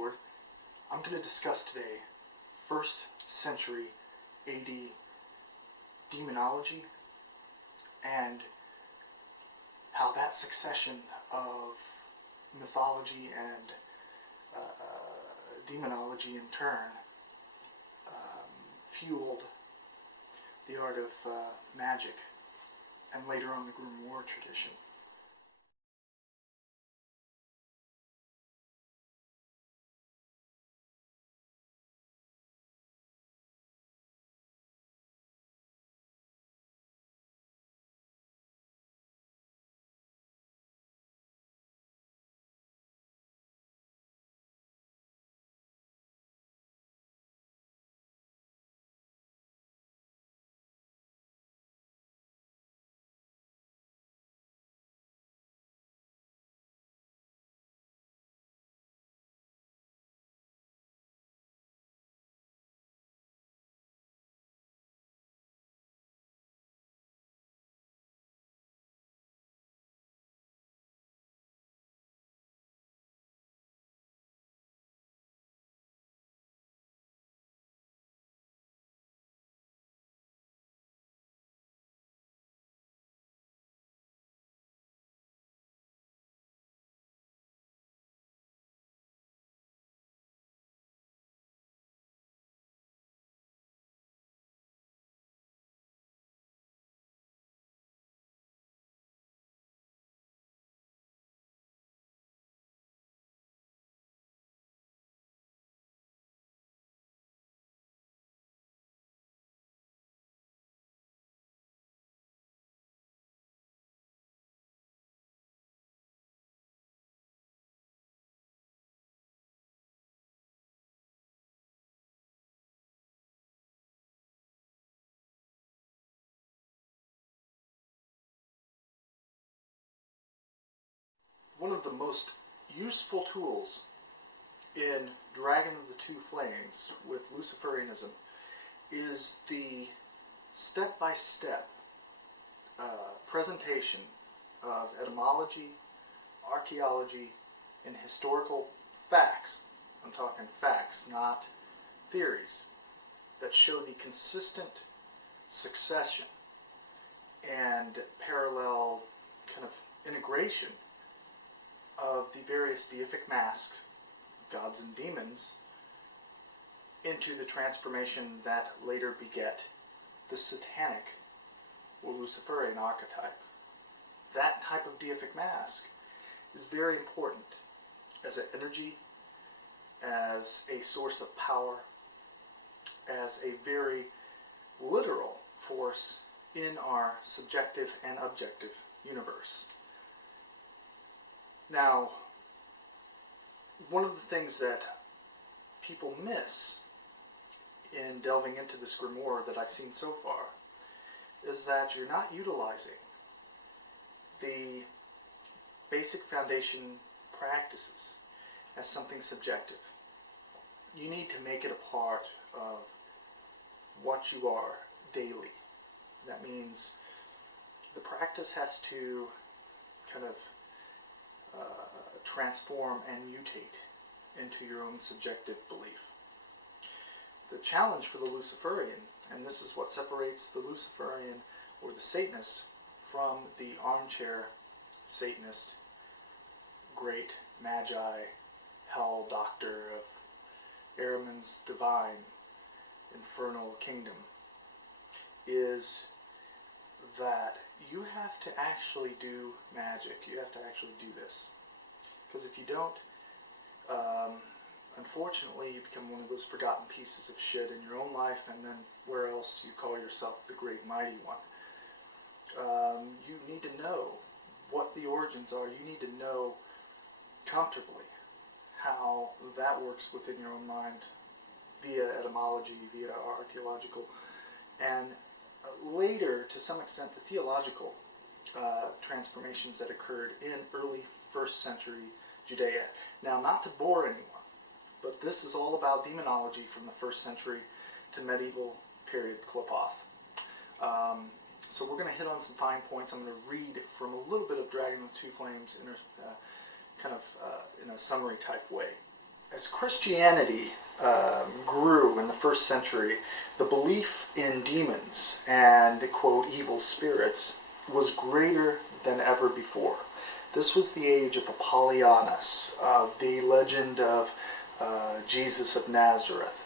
Lord. I'm going to discuss today 1st century AD demonology and how that succession of mythology and demonology in turn fueled the art of magic and later on the grimoire tradition. One of the most useful tools in Dragon of the Two Flames with Luciferianism is the step-by-step presentation of etymology, archaeology, and historical facts. I'm talking facts, not theories, that show the consistent succession and parallel kind of integration of the various deific masks, gods and demons, into the transformation that later beget the satanic or Luciferian archetype. That type of deific mask is very important as an energy, as a source of power, as a very literal force in our subjective and objective universe. Now, one of the things that people miss in delving into this grimoire that I've seen so far is that you're not utilizing the basic foundation practices as something subjective. You need to make it a part of what you are daily. That means the practice has to kind of transform and mutate into your own subjective belief. The challenge for the Luciferian, and this is what separates the Luciferian or the Satanist from the armchair Satanist, great Magi, hell doctor of Ahriman's divine infernal kingdom, is that you have to actually do magic. You have to actually do this. Because if you don't, unfortunately, you become one of those forgotten pieces of shit in your own life, and then where else you call yourself the great mighty one. You need to know what the origins are. You need to know comfortably how that works within your own mind via etymology, via archeological, and later, to some extent, the theological transformations that occurred in early 1st century Judea. Now, not to bore anyone, but this is all about demonology from the 1st century to medieval period Klopoth. So we're going to hit on some fine points. I'm going to read from a little bit of Dragon with Two Flames in a, in a summary type way. As Christianity grew in the first century, the belief in demons and, quote, evil spirits was greater than ever before. This was the age of Apollonius, the legend of Jesus of Nazareth.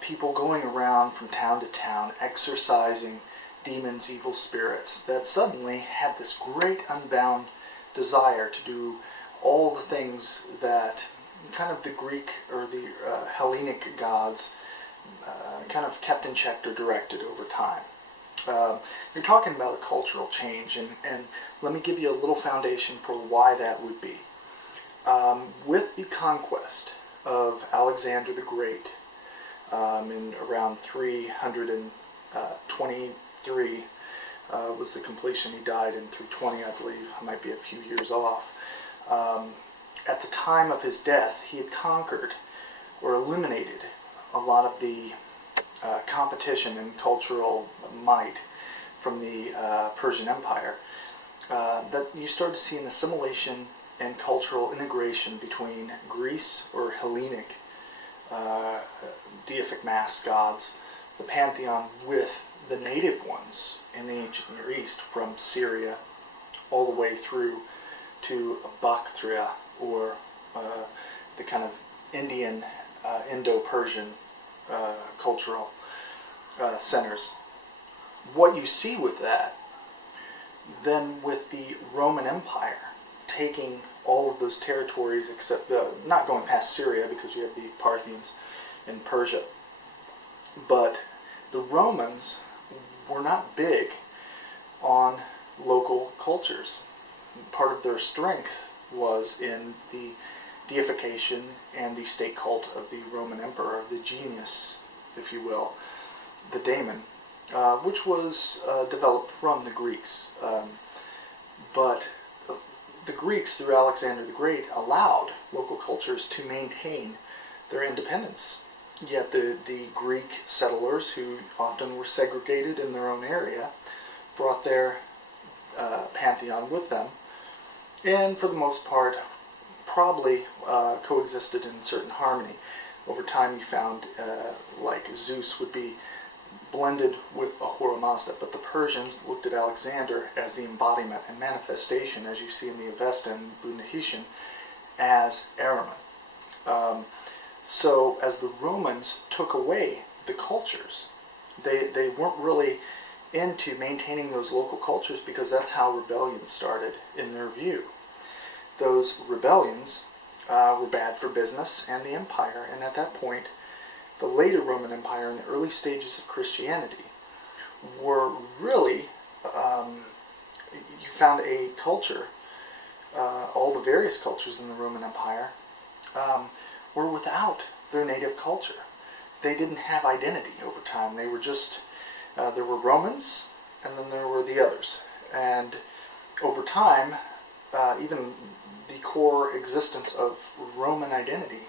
People going around from town to town exorcising demons, evil spirits, that suddenly had this great unbound desire to do all the things that kind of the Greek or the Hellenic gods kind of kept in check or directed over time. You're talking about a cultural change, and let me give you a little foundation for why that would be. With the conquest of Alexander the Great in around 323 was the completion. He died in 320, I believe. I might be a few years off. At the time of his death, he had conquered or eliminated a lot of the competition and cultural might from the Persian Empire. That you start to see an assimilation and cultural integration between Greece or Hellenic deific mass gods, the pantheon, with the native ones in the ancient Near East, from Syria all the way through to Bactria, or the kind of Indian, Indo-Persian cultural centers. What you see with that, then with the Roman Empire taking all of those territories, except not going past Syria, because you have the Parthians in Persia. But the Romans were not big on local cultures. Part of their strength was in the deification and the state cult of the Roman emperor, the genius, if you will, the daemon, which was developed from the Greeks. But the Greeks, through Alexander the Great, allowed local cultures to maintain their independence. Yet the Greek settlers, who often were segregated in their own area, brought their pantheon with them, and for the most part probably coexisted in certain harmony. Over time you found like Zeus would be blended with Ahura Mazda, but the Persians looked at Alexander as the embodiment and manifestation, as you see in the Avesta and Bunahishn, as Ahriman. So as the Romans took away the cultures, they weren't really into maintaining those local cultures, because that's how rebellions started in their view. Those rebellions were bad for business and the empire, and at that point the later Roman Empire and the early stages of Christianity were really, you found a culture, all the various cultures in the Roman Empire were without their native culture. They didn't have identity over time. They were just, there were Romans, and then there were the others. And over time, even the core existence of Roman identity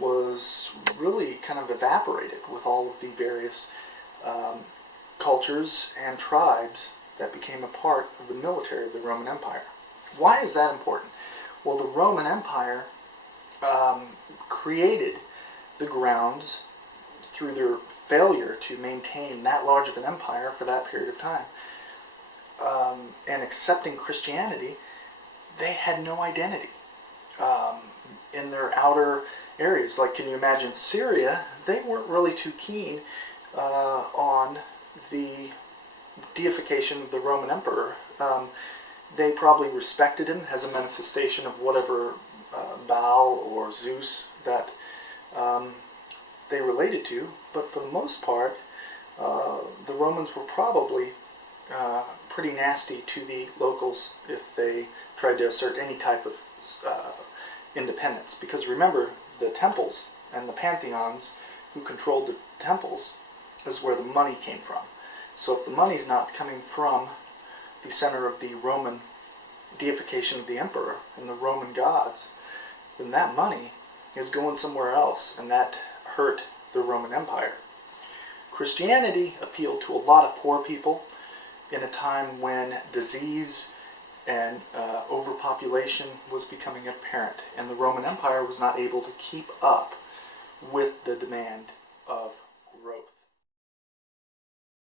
was really kind of evaporated with all of the various cultures and tribes that became a part of the military of the Roman Empire. Why is that important? Well, the Roman Empire created the grounds, through their failure to maintain that large of an empire for that period of time, and accepting Christianity, they had no identity in their outer areas. Like, can you imagine Syria? They weren't really too keen on the deification of the Roman emperor. They probably respected him as a manifestation of whatever Baal or Zeus that they related to, but for the most part, the Romans were probably pretty nasty to the locals if they tried to assert any type of independence. Because remember, the temples and the pantheons who controlled the temples is where the money came from. So if the money's not coming from the center of the Roman deification of the emperor and the Roman gods, then that money is going somewhere else, and that hurt the Roman Empire. Christianity appealed to a lot of poor people in a time when disease and overpopulation was becoming apparent, and the Roman Empire was not able to keep up with the demand of growth.